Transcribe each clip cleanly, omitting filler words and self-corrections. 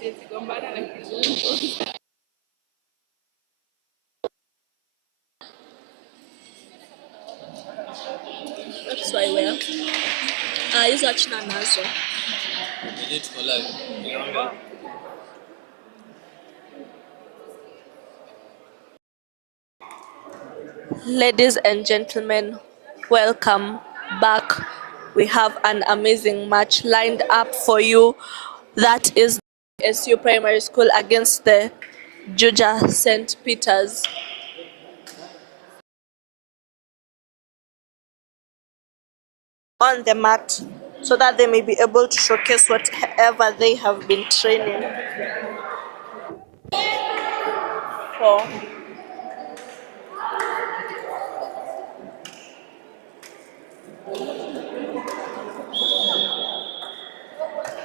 That's why we're hizo achana nazo. Ladies and gentlemen, welcome back. We have an amazing match lined up for you. That is SU Primary School against the Juja St. Peter's. On the mat so that they may be able to showcase whatever they have been training for.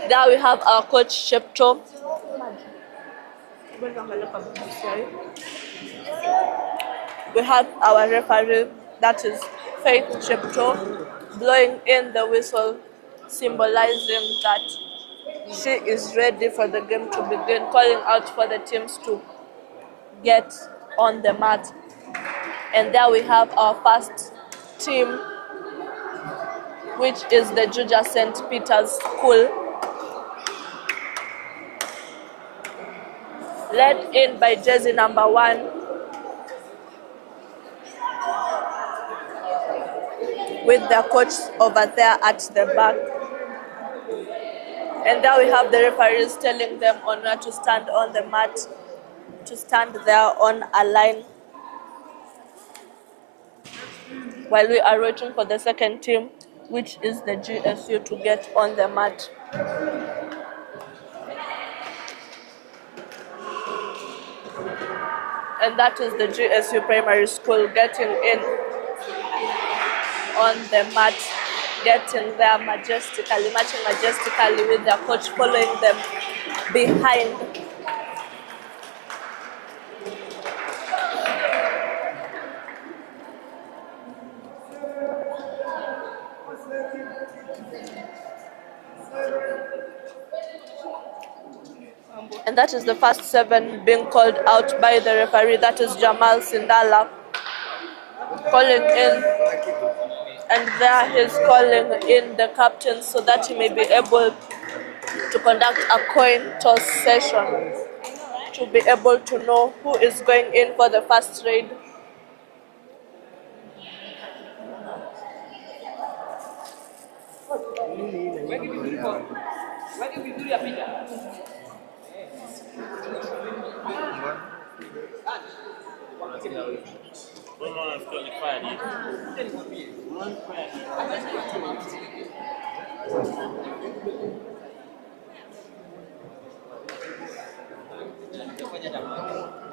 There we have our coach Shepto. We have our referee, that is Faith Shepto, blowing in the whistle, symbolizing that she is ready for the game to begin, calling out for the teams to get on the mat. And there we have our first team, which is the Juja St. Peter's School, led in by jersey number 1, with their coach over there at the back. And there we have the referees telling them on where to stand on the mat, to stand there on a line, while we are waiting for the second team, which is the GSU, to get on the mat. And that is the GSU Primary School getting in on the mat, getting there majestically, marching majestically with their coach following them behind. And that is the first 7 being called out by the referee, that is Jamal Sindala, calling in. And there he's calling in the captain so that he may be able to conduct a coin toss session to be able to know who is going in for the first raid.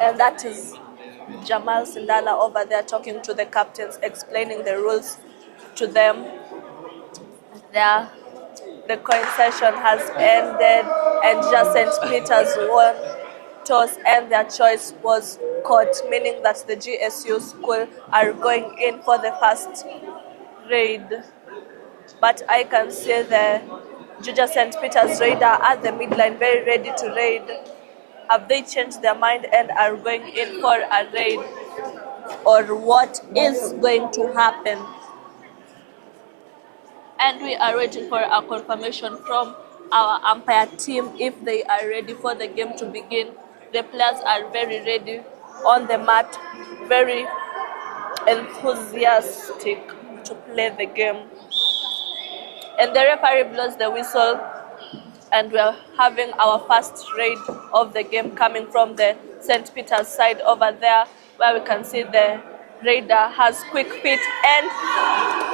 And that is Jamal Sindala over there talking to the captains, explaining the rules to them. There, the coin session has ended, and just St. Peter's won toss, and their choice was caught, meaning that the GSU school are going in for the first raid. But I can see the Juja St. Peter's raider at the midline, very ready to raid. Have they changed their mind and are going in for a raid? Or what is going to happen? And we are waiting for a confirmation from our umpire team if they are ready for the game to begin. The players are very ready on the mat, very enthusiastic to play the game. And the referee blows the whistle, and we're having our first raid of the game coming from the St. Peter's side over there, where we can see the raider has quick feet, and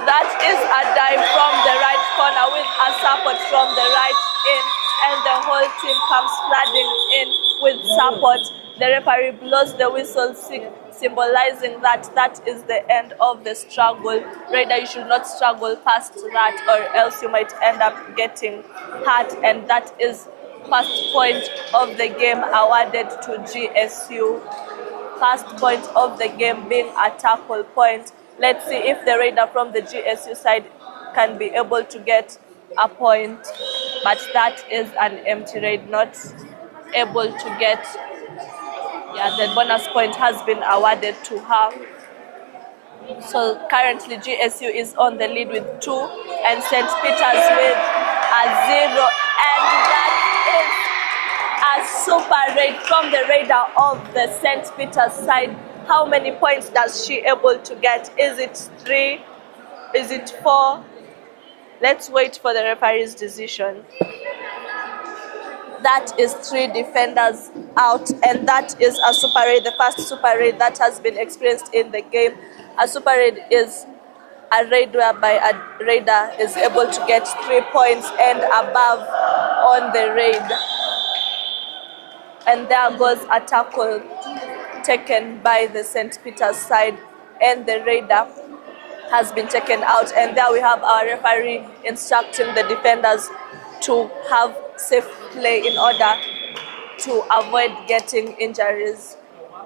that is a dive from the right corner with a support from the right in, and the whole team comes flooding in with support. The referee blows the whistle, symbolizing that that is the end of the struggle. Raider, you should not struggle past that, or else you might end up getting hurt, and that is first point of the game awarded to GSU. First point of the game being a tackle point. Let's see if the raider from the GSU side can be able to get a point, but that is an empty raid, not able to get, the bonus point has been awarded to her. So currently GSU is on the lead with 2 and St. Peter's with a 0, and that is a super raid from the raider of the St. Peter's side. How many points does she able to get? Is it 3? Is it 4? Let's wait for the referee's decision. That is 3 defenders out, and that is a super raid, the first super raid that has been experienced in the game. A super raid is a raid whereby a raider is able to get 3 points and above on the raid. And there goes a tackle taken by the St. Peter's side, and the raider has been taken out. And there we have our referee instructing the defenders to have safe play in order to avoid getting injuries.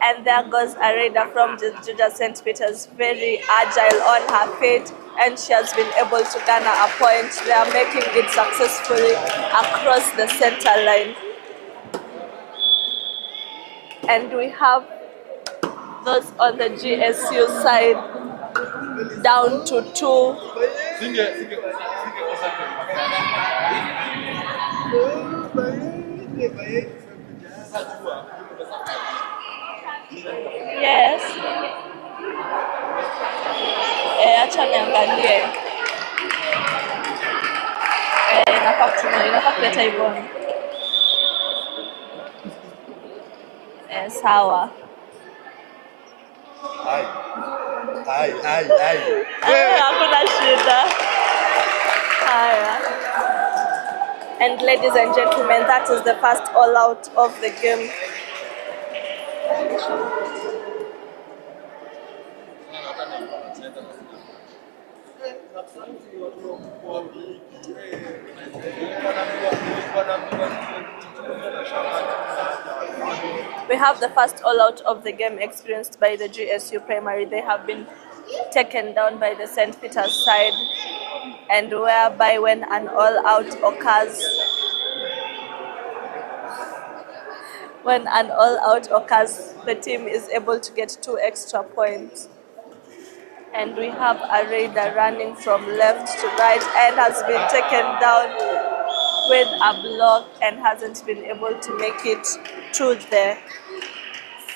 And there goes a raider from Juja St. Peter's, very agile on her feet, and she has been able to garner a point. They are making it successfully across the center line. And we have those on the GSU side down to 2. Yes. Acha niangalie. Inafaa kuleta hivyo. Sawa. Hakuna shida. Haya. And ladies and gentlemen, that is the first all-out of the game. We have the first all-out of the game experienced by the GSU Primary. They have been taken down by the St. Peter's side, and whereby when an all-out occurs, the team is able to get 2 extra points. And we have a raider running from left to right and has been taken down with a block and hasn't been able to make it to the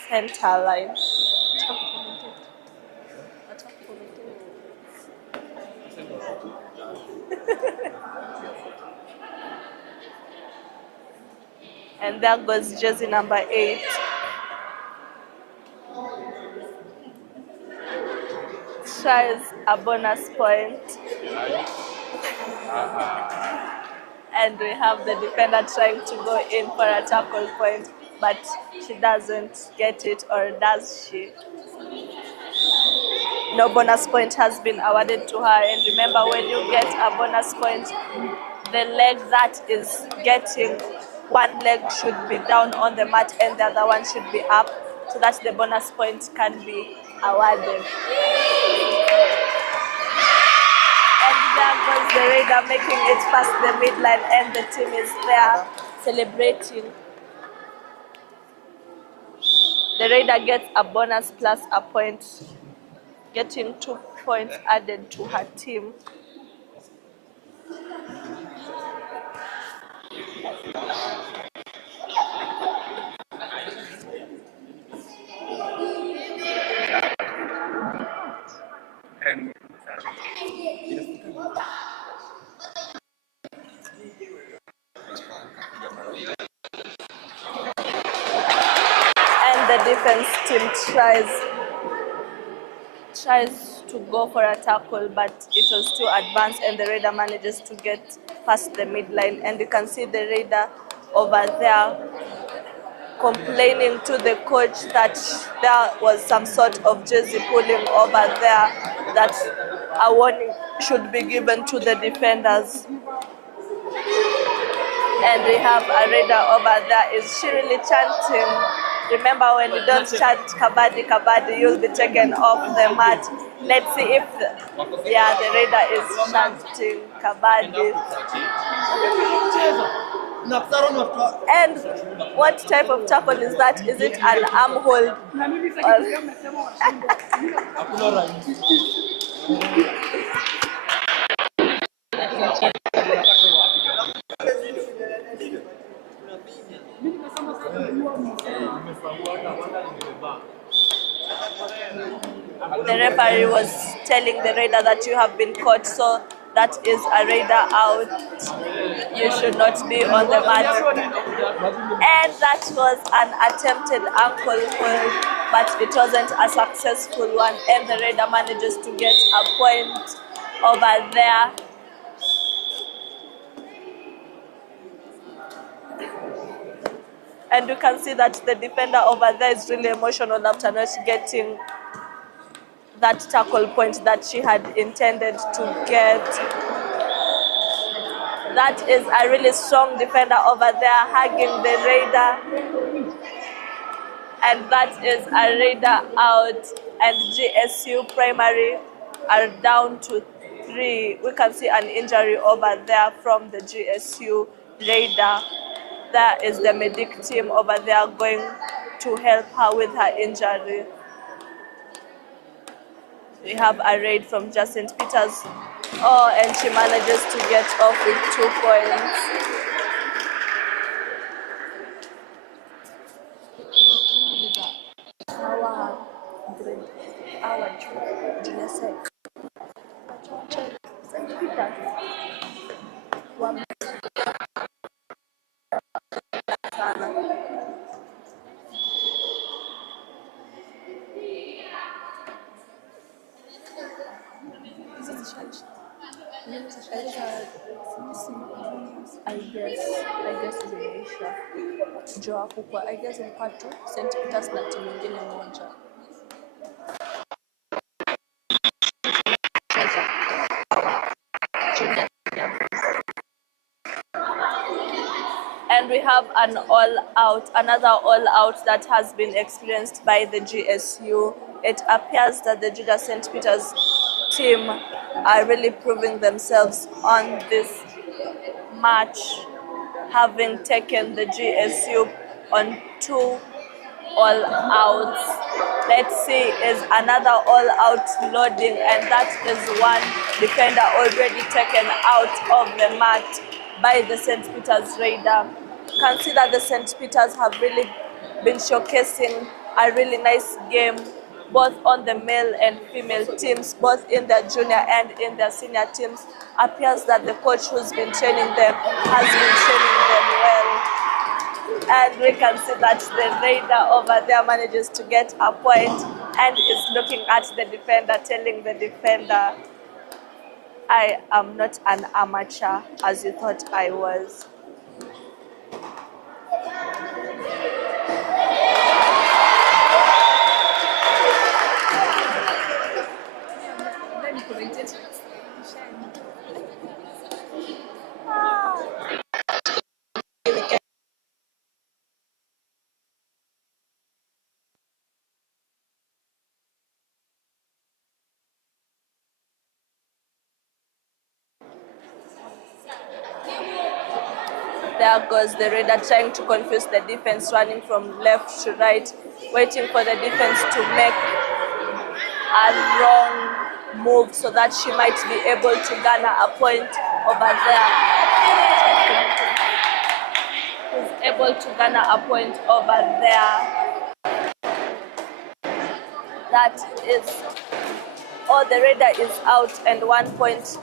center line. And there goes jersey number 8. Tries a bonus point. And we have the defender trying to go in for a tackle point, but she doesn't get it, or does she? No bonus point has been awarded to her. And remember, when you get a bonus point, the leg that is getting one leg should be down on the mat and the other one should be up, so that the bonus point can be awarded. And there goes the raider making it past the midline, and the team is there celebrating. The raider gets a bonus plus a point, getting 2 points added to her team. And the defense team tries to go for a tackle, but it was too advanced, and the raider manages to get past the midline. And you can see the raider over there complaining to the coach that there was some sort of jersey pulling over there, that a warning should be given to the defenders. And we have a raider over there. Is she really chanting? Remember, when you don't chant kabaddi, kabaddi, you'll be taken off the mat. Let's see if the raider is chanting kabaddi. And what type of tackle is that? Is it an arm hold? The referee was telling the raider that you have been caught, so that is a raider out. You should not be on the mat. And that was an attempted ankle hold, but it wasn't a successful one, and the raider manages to get a point over there. And you can see that the defender over there is really emotional after not getting that tackle point that she had intended to get. That is a really strong defender over there hugging the raider. And that is a raider out, and GSU Primary are down to 3. We can see an injury over there from the GSU raider. There is the medic team over there going to help her with her injury. We have a raid from just St. Peter's. Oh, and she manages to get off with 2 points. St. Peter's. I guess zimeisha jo hapo kwa I guess ilikuwa tu St. Peter's na timu nyingine moja. And we have another all-out that has been experienced by the GSU. It appears that the Juja St. Peter's team are really proving themselves on this match, having taken the GSU on 2 all-outs. Let's see, is another all-out loading, and that is one defender already taken out of the mat by the St. Peter's Raider. Consider the St. Peter's have really been showcasing a really nice game, both on the male and female teams, both in their junior and in their senior teams. Appears that the coach who's been training them has been training them well. And we can see that the raider over there manages to get a point and is looking at the defender, telling the defender, I am not an amateur as you thought I was. There goes the raider trying to confuse the defense, running from left to right, waiting for the defense to make a wrong move so that she might be able to garner a point over there. She's able to garner a point over there. That is, the raider is out, and 1 point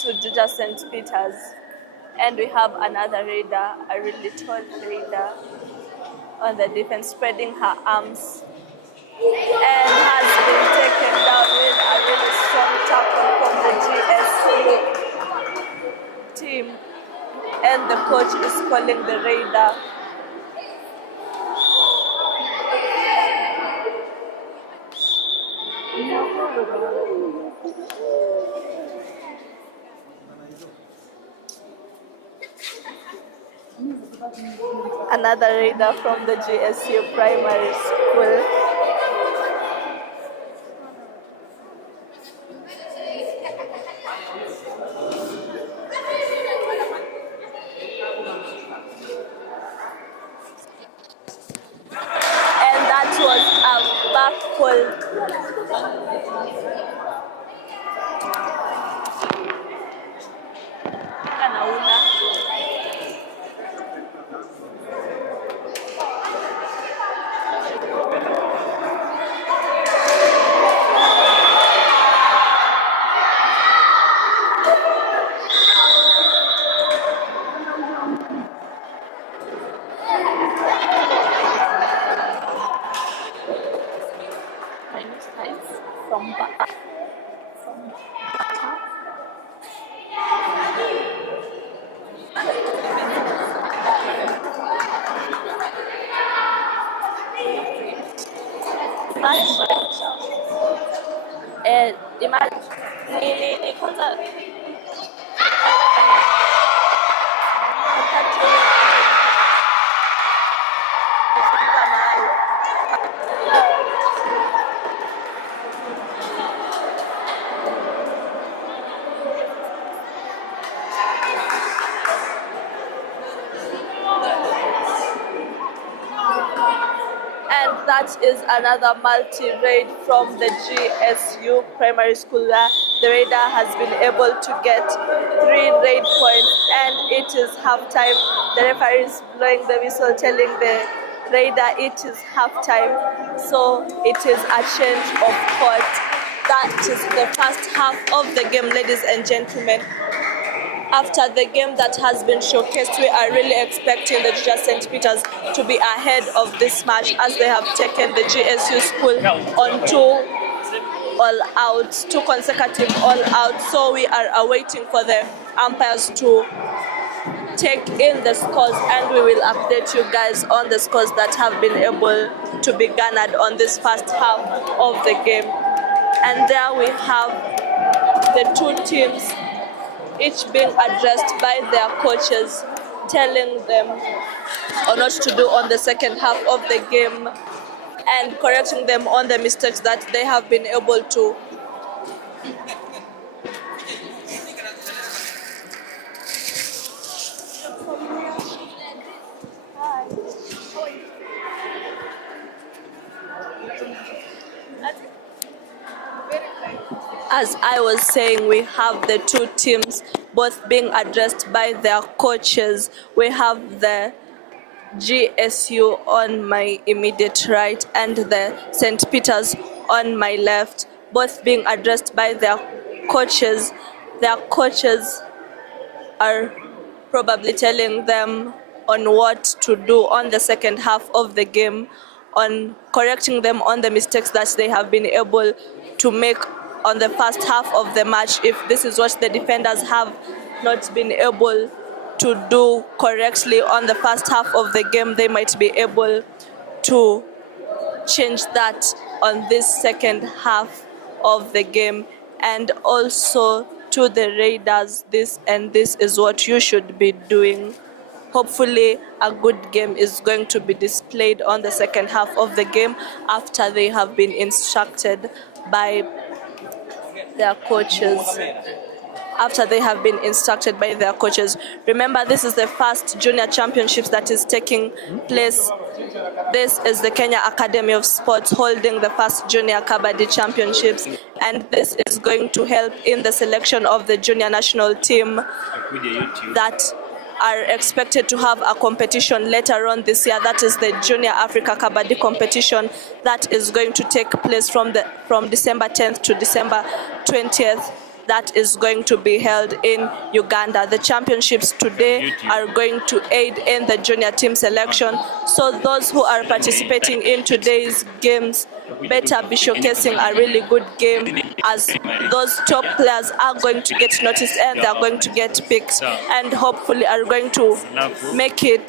to Juja St. Peter's. And we have another raider, a really tall raider on the defense, spreading her arms, and has been taken down with a really strong tackle from the GSU team. And the coach is calling the raider. Another raider from the GSU primary school. black hole. Kanauna. From back. Imagine kwanza and that is another multi-raid from the GSU primary school where the raider has been able to get 3 raid points, and it is halftime. The referee is blowing the whistle telling the raider it is halftime, so it is a change of court. That is the first half of the game, ladies and gentlemen. After the game that has been showcased, we are really expecting the Juja St. Peter's to be ahead of this match, as they have taken the GSU school on 2 consecutive all out. So we are awaiting for the umpires to take in the scores, and we will update you guys on the scores that have been able to be garnered on this first half of the game. And there we have the 2 teams, each being addressed by their coaches, telling them on what to do on the second half of the game and correcting them on the mistakes that they have been able to. As I was saying, we have the 2 teams both being addressed by their coaches. We have the GSU on my immediate right and the St. Peter's on my left, both being addressed by their coaches. Their coaches are probably telling them on what to do on the second half of the game, on correcting them on the mistakes that they have been able to make on the first half of the match. If this is what the defenders have not been able to do correctly on the first half of the game, they might be able to change that on this second half of the game. And also to the Raiders, this is what you should be doing. Hopefully a good game is going to be displayed on the second half of the game after they have been instructed by their coaches. Remember, this is the first junior championships that is taking place. This is the Kenya Academy of Sports holding the first junior kabaddi championships, and this is going to help in the selection of the junior national team that are expected to have a competition later on this year. That is the Junior Africa Kabaddi competition that is going to take place from December 10th to December 20th. That is going to be held in Uganda. The championships today are going to aid in the junior team selection. So those who are participating in today's games better be showcasing a really good game, as those top players are going to get noticed and they are going to get picked and hopefully are going to make it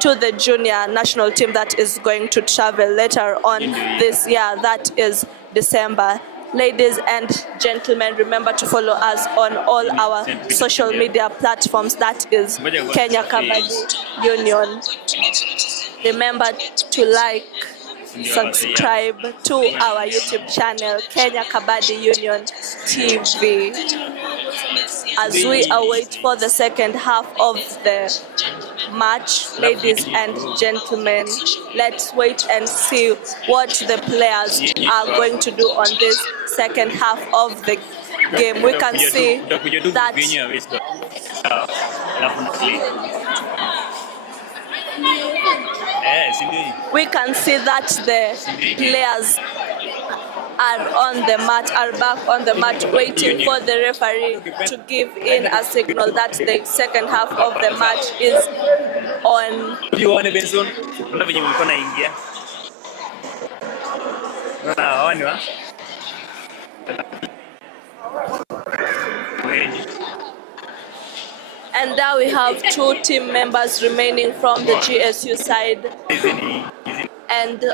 to the junior national team that is going to travel later on this year. That is December. Ladies and gentlemen, remember to follow us on all our social media platforms. That is Kenya Kabaddi Union. Remember to like, subscribe to our YouTube channel, Kenya Kabaddi Union TV, as we await for the second half of the match, ladies and gentlemen. Let's wait and see what the players are going to do on this second half of the game. We can see that the players are back on the mat, waiting for the referee to give in a signal that the second half of the match is on. And now we have two team members remaining from the GSU side, and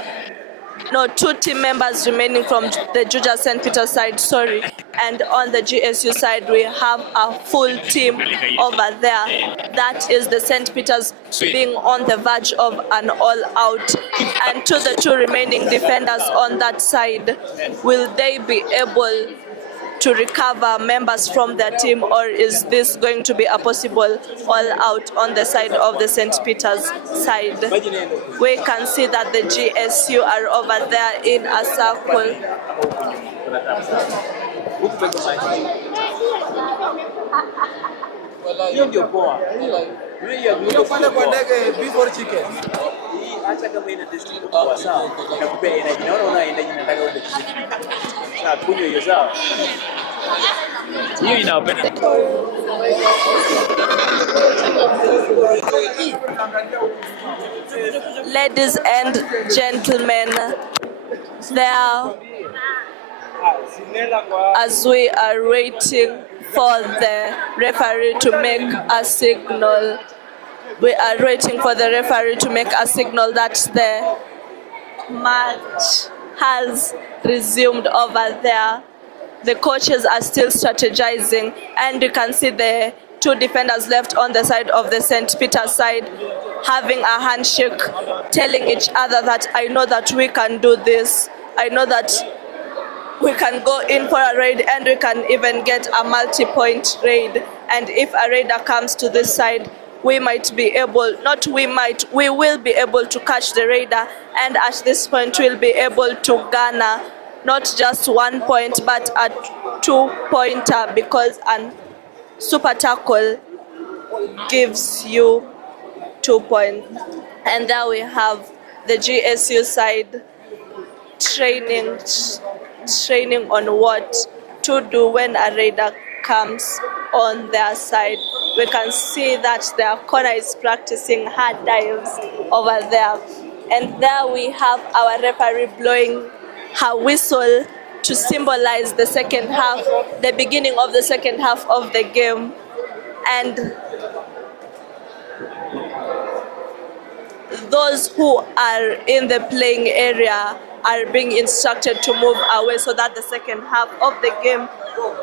two team members remaining from the Juja St. Peter side, sorry. And on the GSU side, we have a full team over there. That is the St. Peter's being on the verge of an all-out. And to the two remaining defenders on that side, will they be able to recover members from their team, or is this going to be a possible all-out on the side of the St. Peter's side? We can see that the GSU are over there in a circle. Ladies and gentlemen, there, as we are waiting for the referee to make a signal, that the match has resumed over there. The coaches are still strategizing, and you can see the two defenders left on the side of the St. Peter side having a handshake, telling each other that I know that we can do this. I know that we can go in for a raid, and we can even get a multi-point raid. And if a raider comes to this side, we will be able to catch the raider, and at this point we'll be able to garner not just 1 point but a 2-pointer, because a super tackle gives you 2 points. And there we have the GSU side training on what to do when a raider comes on their side. We can see that their corner is practicing hard dives over there. And there we have our referee blowing her whistle to symbolize the second half, the beginning of the second half of the game. And those who are in the playing area are being instructed to move away so that the second half of the game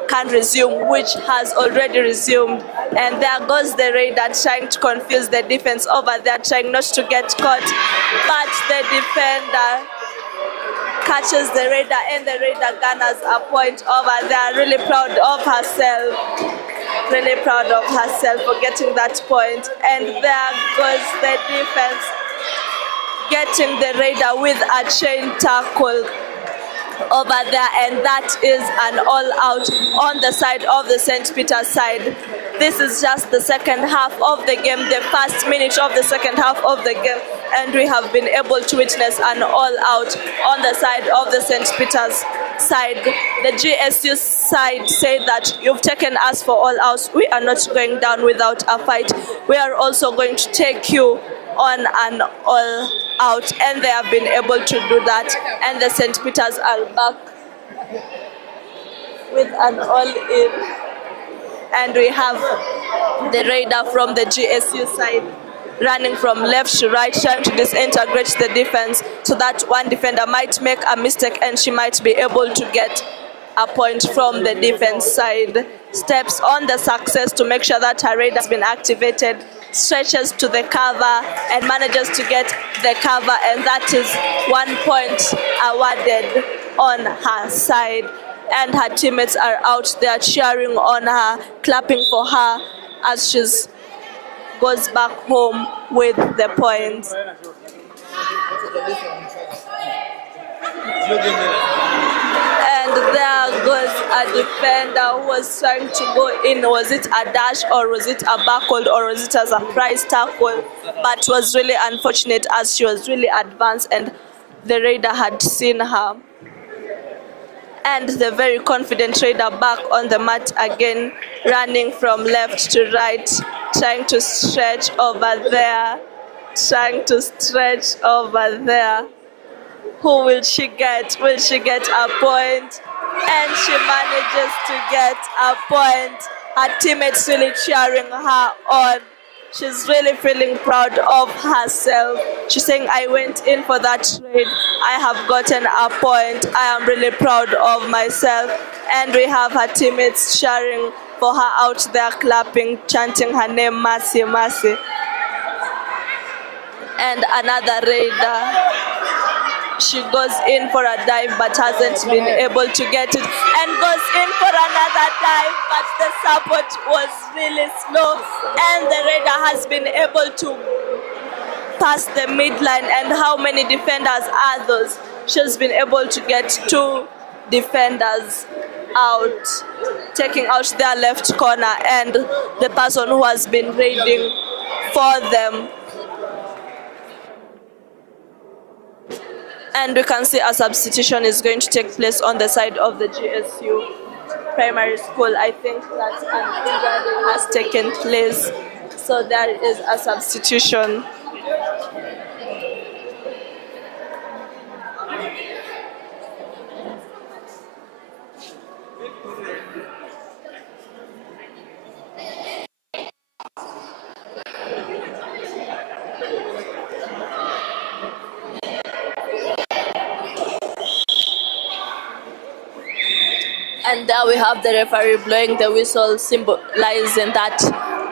can resume, which has already resumed. And there goes the raider trying to confuse the defense over there, trying not to get caught. But the defender catches the raider, and the raider garners a point over there. Really proud of herself for getting that point. And there goes the defense, getting the raider with a chain tackle over there, and that is an all-out on the side of the St. Peter side. This is just the second half of the game, the first minute of the second half of the game, and we have been able to witness an all-out on the side of the St. Peter's side. The GSU side said that you've taken us for all-outs. We are not going down without a fight. We are also going to take you on an all-out, and they have been able to do that. And the St. Peters are back with an all-in. And we have the raider from the GSU side running from left to right, trying to disintegrate the defense so that one defender might make a mistake and she might be able to get a point from the defense side. Steps on the success to make sure that her raider has been activated, stretches to the cover and manages to get the cover, and that is 1 point awarded on her side. And her teammates are out there cheering on her, clapping for her as she's goes back home with the points. And there goes a defender who was trying to go in. Was it a dash or was it a backhold or was it a surprise tackle? But was really unfortunate as she was really advanced and the raider had seen her. And the very confident raider back on the mat again, running from left to right, trying to stretch over there, trying to stretch over there. Who will she get? Will she get a point? And she manages to get a point. Her teammates really cheering her on. She's really feeling proud of herself. She's saying, I went in for that trade. I have gotten a point. I am really proud of myself. And we have her teammates cheering for her out there, clapping, chanting her name, Mercy, Mercy. And another raider. She goes in for a dive but hasn't been able to get it and goes in for another dive, but the support was really slow and the raider has been able to pass the midline. And how many defenders are those? She's been able to get 2 defenders out, taking out their left corner and the person who has been raiding for them. And we can see a substitution is going to take place on the side of the GSU primary school. I think that an injury has taken place, so there is a substitution. And there we have the referee blowing the whistle, symbolizing that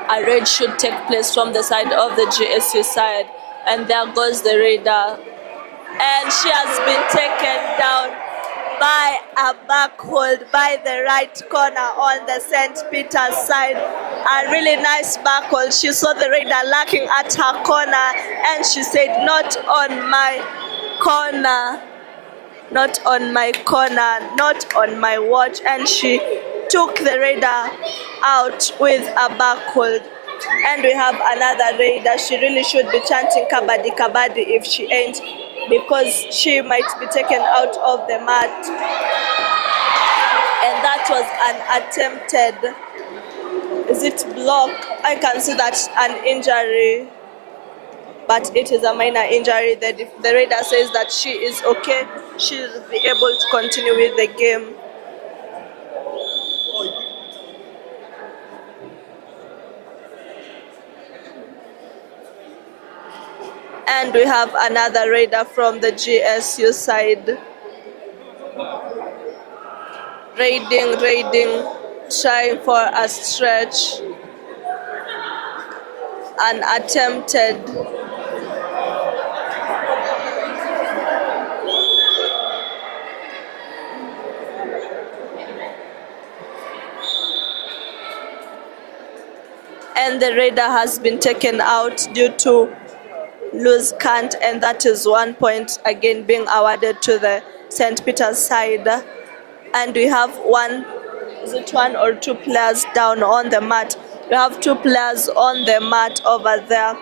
a raid should take place from the side of the GSU side. And there goes the raider. And she has been taken down by a backhold by the right corner on the St. Peter's side. A really nice backhold. She saw the raider lurking at her corner and she said, not on my corner. Not on my corner, not on my watch. And she took the raider out with a backhold. And we have another raider. She really should be chanting kabaddi kabaddi if she ain't, because she might be taken out of the mat. And that was an attempted, is it block? I can see that's an injury, but it is a minor injury. The raider says that she is okay. She'll be able to continue with the game. And we have another raider from the GSU side. Raiding, trying for a stretch. An attempted. And the raider has been taken out due to loose count, and that is 1 point again being awarded to the St. Peter's side. And we have one or two players down on the mat. We have 2 players on the mat over there.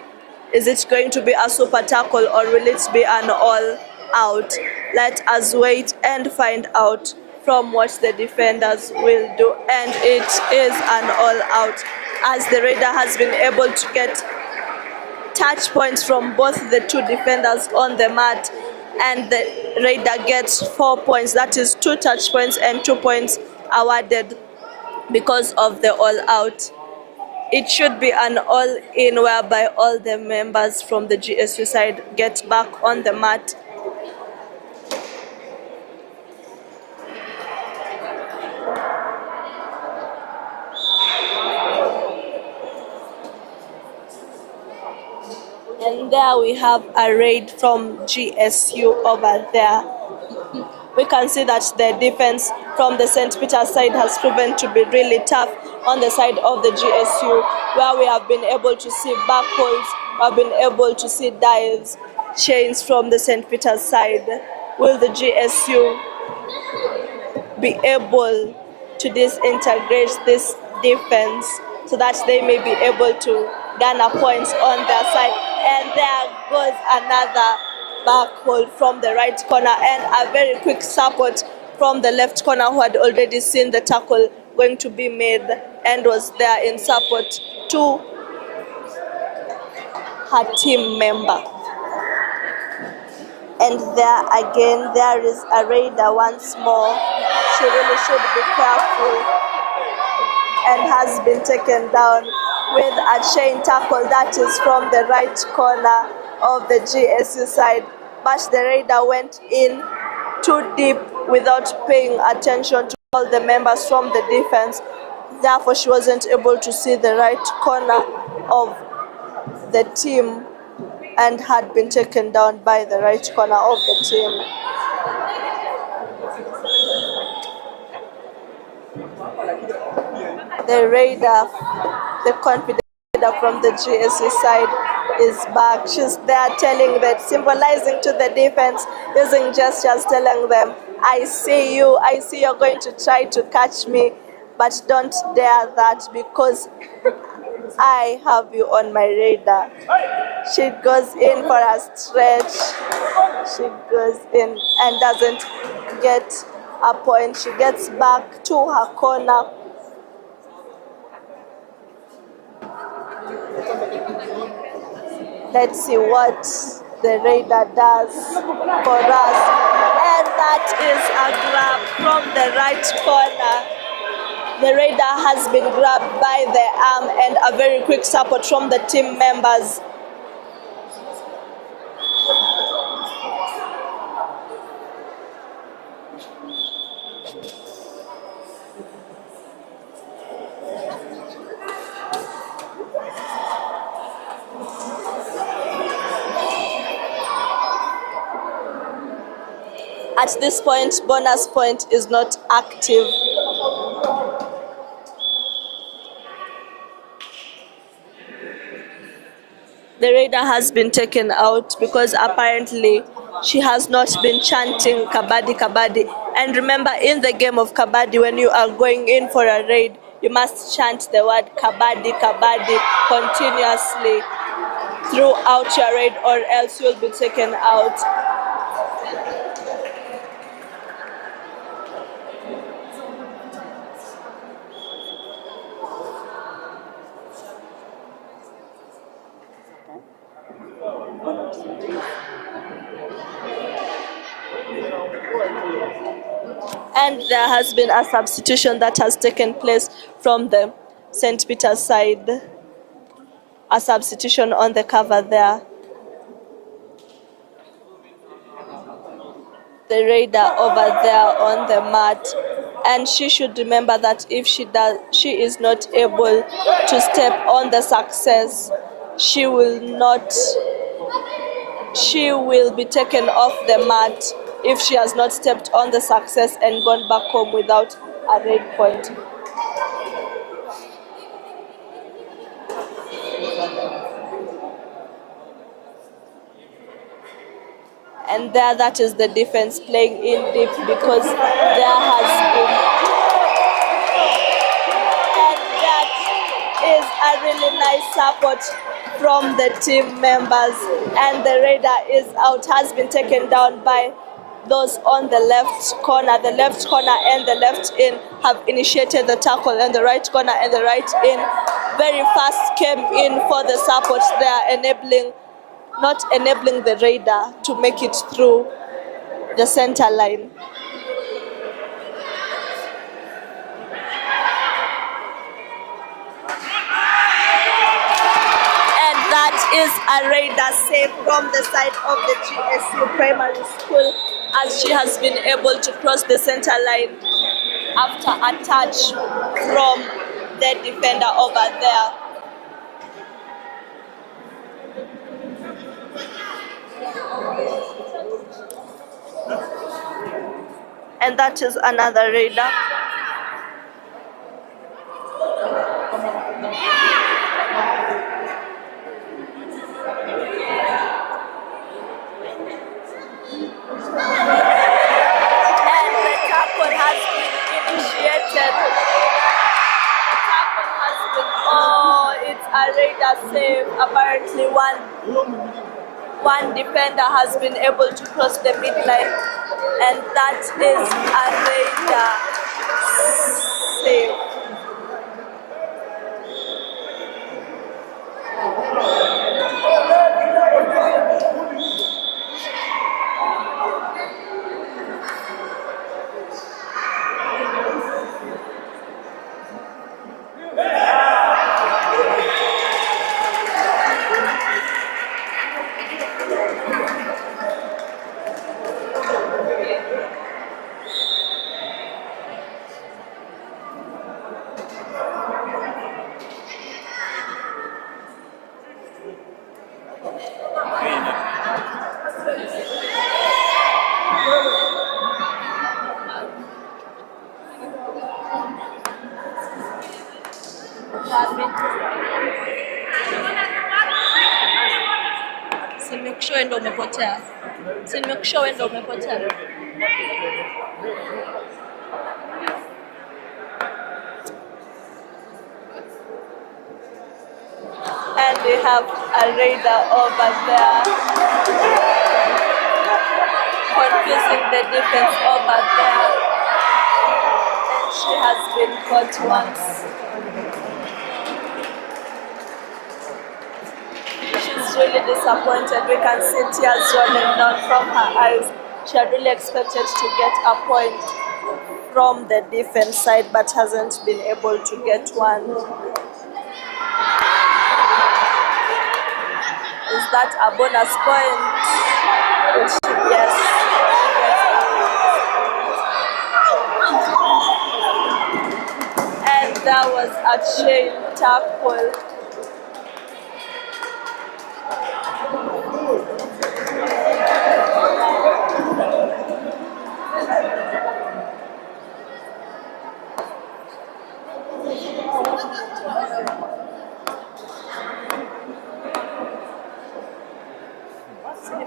Is it going to be a super tackle or will it be an all out? Let us wait and find out from what the defenders will do. And it is an all out, as the raider has been able to get touch points from both the 2 defenders on the mat, and the raider gets 4 points. That is 2 touch points and 2 points awarded because of the all out. It should be an all in whereby all the members from the GSU side get back on the mat. And there we have a raid from GSU over there. we can see that the defense from the St. Peter's side has proven to be really tough on the side of the GSU, where we have been able to see backholds, we have been able to see dives, chains from the St. Peter's side. Will the GSU be able to disintegrate this defense so that they may be able to garner points on their side? And there goes another backhold from the right corner, and a very quick support from the left corner, who had already seen the tackle going to be made and was there in support to her team member. And there again, there is a raider once more. She really should be careful, and has been taken down with a chain tackle that is from the right corner of the GSU side. But the raider went in too deep without paying attention to all the members from the defense. Therefore, she wasn't able to see the right corner of the team and had been taken down by the right corner of the team. The raider, the confident raider from the GSU side, is back. She's there telling them, symbolizing to the defense, using gestures, telling them, I see you, I see you're going to try to catch me, but don't dare that, because I have you on my radar. She goes in for a stretch. She goes in and doesn't get a point. She gets back to her corner. Let's see what the raider does for us. And that is a grab from the right corner. The raider has been grabbed by the arm, and a very quick support from the team members. At this point, bonus point is not active. The raider has been taken out because apparently she has not been chanting kabaddi kabaddi. And remember, in the game of kabaddi, when you are going in for a raid, you must chant the word kabaddi kabaddi continuously throughout your raid, or else you'll be taken out. And there has been a substitution that has taken place from the St. Peter's side. A substitution on the cover there. The raider over there on the mat. And she should remember that if she is not able to step on the success, she will be taken off the mat if she has not stepped on the success and gone back home without a raid point. And there, that is the defense playing in deep, because there has been. And that is a really nice support from the team members. And the raider is out, has been taken down by those on the left corner. The left corner and the left in have initiated the tackle, and the right corner and the right in very fast came in for the support there, not enabling the raider to make it through the center line. And that is a raider save from the side of the GSU Primary School, as she has been able to cross the center line after a touch from the defender over there. And that is another raider. And the tackle has been initiated. The tackle has been, oh, it's a raider save. Apparently one defender has been able to cross the midline, and that is a raider save. Make ndo umepotea. Make ndo umepotea. And we have a raider over there, confusing the defense over there. And she has been caught once. She's really disappointed. We can see tears rolling down from her eyes. She had really expected to get a point from the defense side, but hasn't been able to get one. Is that a bonus point? Yes. And that was a chain tackle.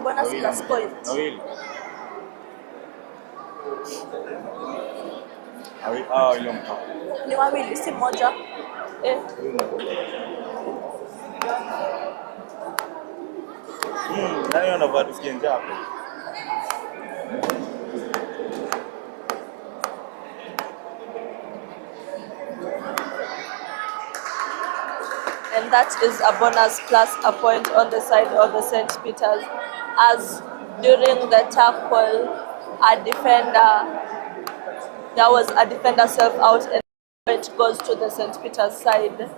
Bonus plus point. Ni wawili, si moja. Nani anavaa tusikienja hapo? And that is a bonus plus a point on the side of the St. Peter's, as during the tackle, there was a defender self out, and it goes to the St. Peter's side.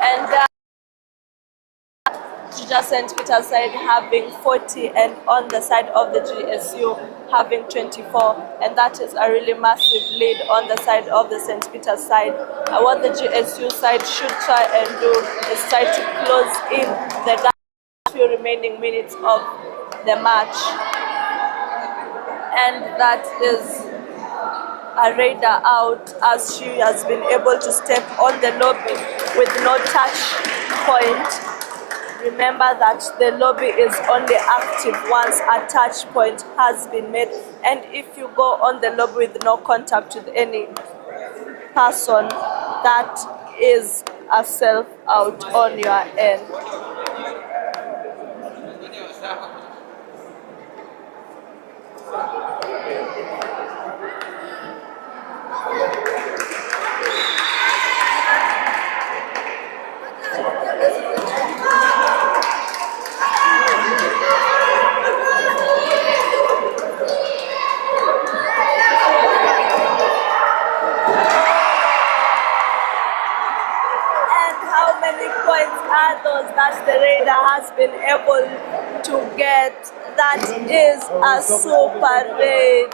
And Juja St. Peter's side having 40, and on the side of the GSU having 24, and that is a really massive lead on the side of the St. Peter's side. What the GSU side should try and do is try to close in the few remaining minutes of the match, and that is a raider out, as she has been able to step on the lobby with no touch point. Remember that the lobby is only active once a touch point has been made, and if you go on the lobby with no contact with any person, that is a self out on your end. How many points are those that the Raider has been able to get? That is a super raid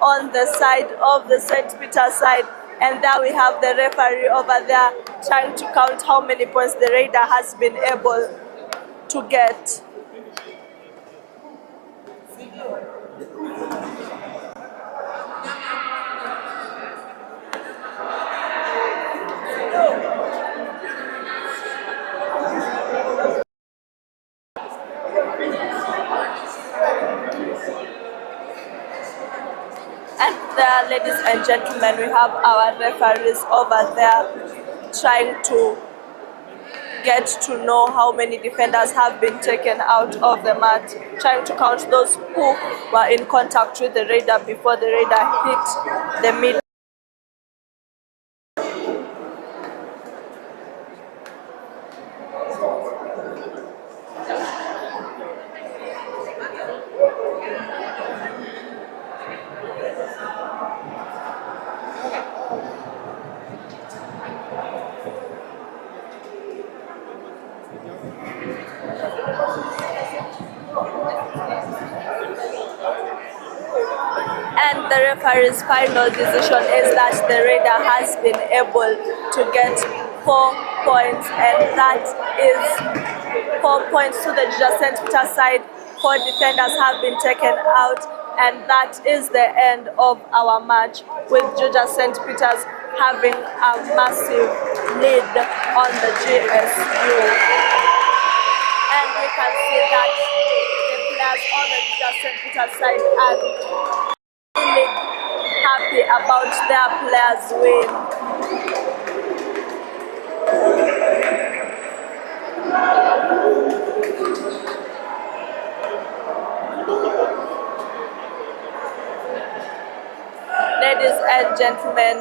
on the side of the St. Peter side. And there we have the referee over there trying to count how many points the Raider has been able to get. And there, ladies and gentlemen, we have our referees over there trying to get to know how many defenders have been taken out of the mat, trying to count those who were in contact with the Raider before the Raider hit the mid. And the referee's final decision is that the Raider has been able to get 4 points, and that is 4 points to the Juja St. Peter side. 4 defenders have been taken out, and that is the end of our match, with Juja St. Peter's having a massive lead on the GSU. And we can see that the players on the Juja St. Peter side are really happy about their players' win. Ladies and gentlemen,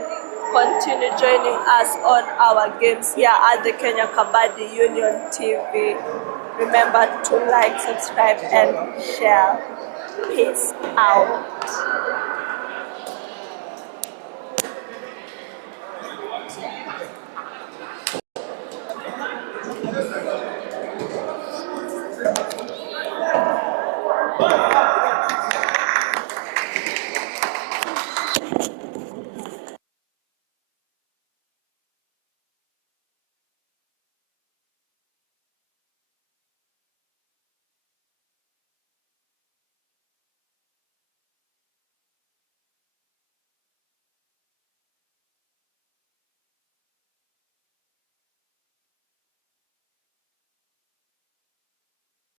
continue joining us on our games here at the Kenya Kabaddi Union TV. Remember to like, subscribe, and share. Peace out.